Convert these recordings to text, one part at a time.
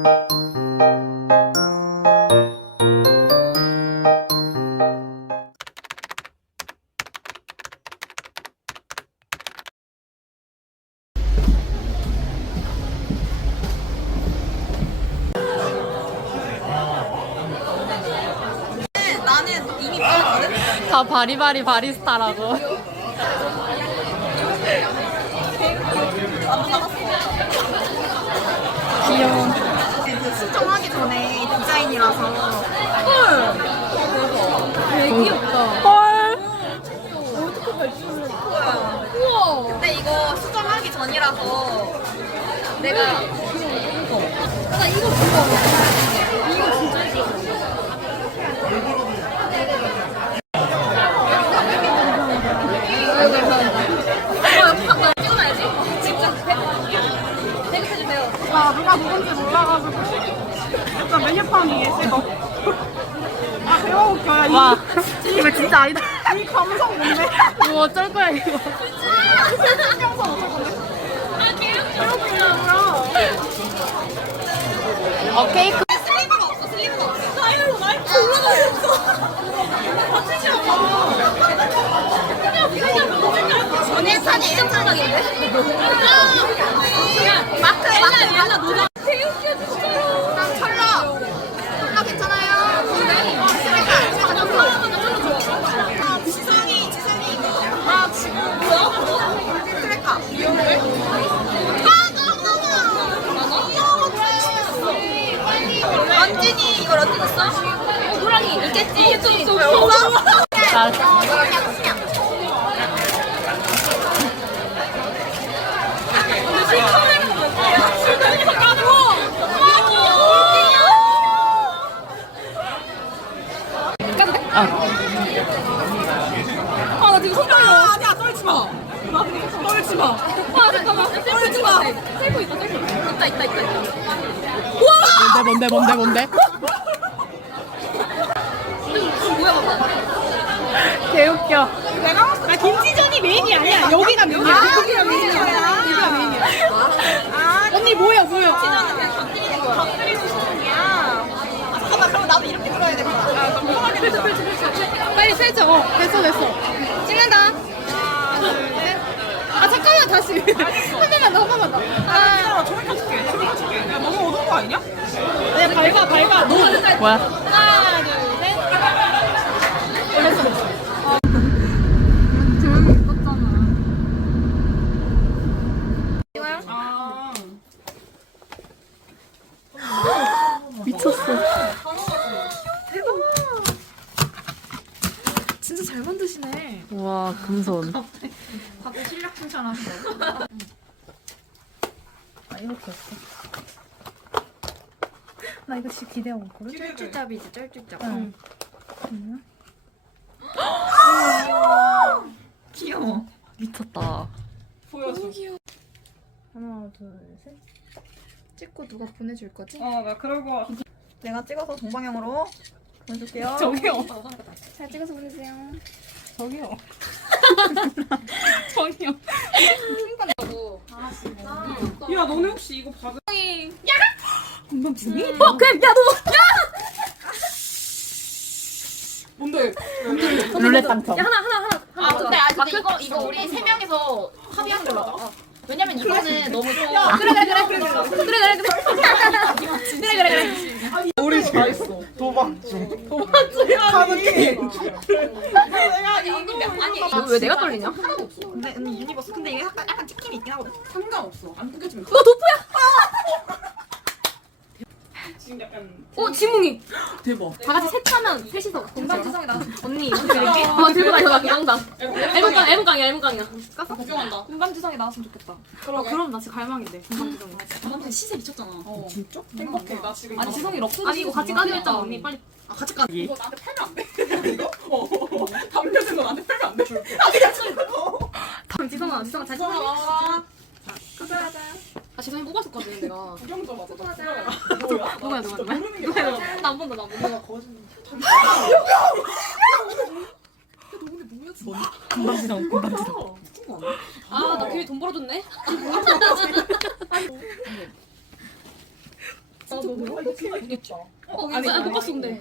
나는 이미 빠졌거든? 다 바리바리 바리스타라고. 귀여워. 수정하기 전에 디자인이라서. 되게 귀엽다. 헐. 우와. 근데 이거 수정하기 전이라서 내가 나 이거 좋아. 이거 진짜 좋아. 찍어놔야지. 직접 대급해주세요. 아, 누가 누군지 몰라가지고 약간 메뉴판이 있어. 아, 배워 웃겨요. 와. 이거 진짜 아니다. 이 감성 뭔데? 뭐 어쩔 거야 이거. 감성 어쩔 건데? 어 케이크. 슬리브가 없어, 슬리브가 없어. 나이로 날 올라가겠어. 전에 산이 1점 차각인데? 마크, 마크, 노자. 난 철러. 철러 괜찮아요? 지성이 이거. 아, 지금 뭐야? 트레카. 런쥔이 이거 런쥔 있어? 호랑이 있겠지? 없어? 아, 나 지금 손 떨려. 아니야, 떨지 마. 떨지 마. 아, 잠깐만. 떨지 마. 셀프 있다, 셀프. 있다. 뭔데? 개웃겨. 나 김치전이 메인이 아니야. 여기가 메인이야. 여기가 메인이야. 여기가 메인이야. 언니 뭐야? 진짜는 그냥 곁들이는 거야. 곁들이는 수준이야. 아, 잠깐만, 그럼 나도 이렇게 들어야 되구나. 빨리 세죠. 됐어. 찍는다. 아 잠깐만 다시. 한 번만 더. 아, 저기 켜줄게. 야, 너무 어두운 거 아니냐? 야 밝아. 뭐야? 하나, 둘, 셋. 조용히 예뻤잖아. 미쳤어. 진짜 잘 만드시네. 와 금손. 다들 실력 칭찬하시네. 아 이렇게 했어. 나 이거 진짜 기대하고 있거든. 쩔쩔잡이지, 쩔쩔잡. 응. 귀여워. 미쳤다. 보여줘. 하나 둘 셋. 찍고 누가 보내줄 거지? 나 그러고. 내가 찍어서 동방향으로 보내줄게요. 저기요. 잘 찍어서 보내주세요. 저기요. 저기요. 야, 너네 혹시 이거 받은? 건방지니? 그냥 야 너. 뭔데? 룰렛 당첨. 하나. 아, 근데 이거 우리 3명이서 합의하는 걸로 하자. 왜냐면 이거는 너무 좀. 그래. 우리 잘했어. 도망주야. 하는 게임. 아니, 왜 내가 떨리냐? 하나도 없어. 근데 유니버스 근데 이게 약간 찍힘이 있긴 하거든. 상관없어. 안 끊겨지면. 너 도프야? 지금 약간 지뭉이. 대박. 다 같이 셋하면 셋이서 동방지성이 나. 언니 이렇게 들고 다녀 당당. 앨범깡이야. 구경한다. 동방지성이 나왔으면 좋겠다. 그럼 나 진짜 갈망인데. 저한테 시세 미쳤잖아. 진짜? 행복해. 나 지금. 아니, 지성이 럭스. 아니 이거 같이 까기로 했잖아 언니 빨리. 같이 까. 이거 나한테 팔면 안 돼? 이거? 담겨진 거 나한테 팔면 안 돼? 아, 그냥 지성아 잘 찍어. 가자. 아 지성이 뽑았었거든 내가. 구경 좀 하자. 누구야? 나안 본다. 내가 거짓말. 금방지성. 아, 나 괜히 돈 벌어줬네. 아니 못 봤어 근데.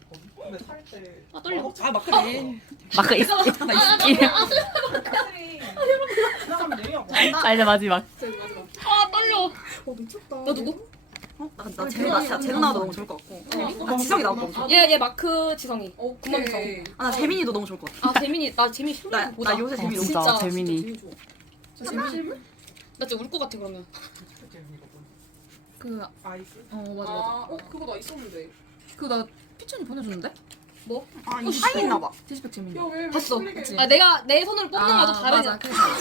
아 떨려. 아 마크네. 마크 있어. 자 이제 마지막. 아 떨려. 미쳤다. 너 누구? 나 재능 나와도 너무 좋을 것 같고. 지성이 나와도 너무 좋을 것 같고. 얘 마크 지성이. 금방 지성. 나 재민이도 너무 좋을 것 같아. 아 재민이 나 재민이 실물 보자. 나 요새 재민이 너무 진짜 진짜. 재민이. 나 진짜 울 것 같아 그러면. 그 아이스. 맞아. 그거 나 있었는데. 그거 나 피천이 보내줬는데? 아, 이 사이 있나 봐. 제시백 재민이. 야왜 봤어. 아 내가 내 손으로 뽑는 거도 다르지. 맞아.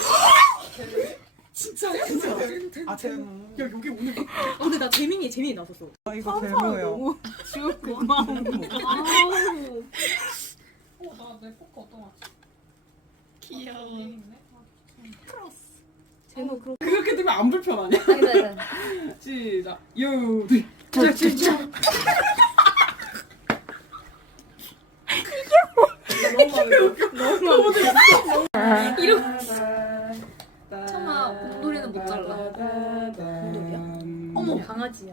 진짜. 아 재능. 야 여기 오늘. 근데 나 재민이 나왔었어. 아 이거 재능이에요. 고마워. 나내 포커 어떤 거? 귀여워. 그렇게 되면 안 불편하냐? 아니다. 시작. 유. 진짜. 참아 목도리는 못 잘라. 어머 강아지야.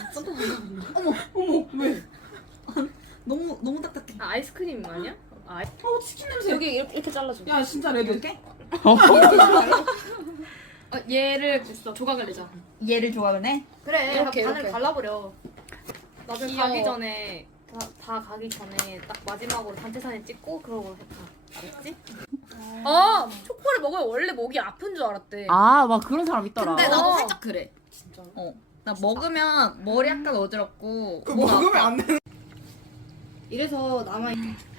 어머 왜? 너무 딱딱해. 아 아이스크림 아니야? 치킨 냄새. 여기 이렇게 잘라줘. 야 진짜 레드. 얘를 조각을 내자. 얘를 좋아하는 애? 그래. 이렇게, 반을 이렇게. 갈라버려. 나중에 귀여워. 가기 전에 다 가기 전에 딱 마지막으로 단체 사진 찍고 그러고 했다. 알았지? 아 초코를 먹으면 원래 목이 아픈 줄 알았대. 아막 그런 사람 있더라. 근데 나도 어. 살짝 그래. 진짜. 나 먹으면 머리 약간 어지럽고. 그거 먹으면 안 돼. 이래서 남아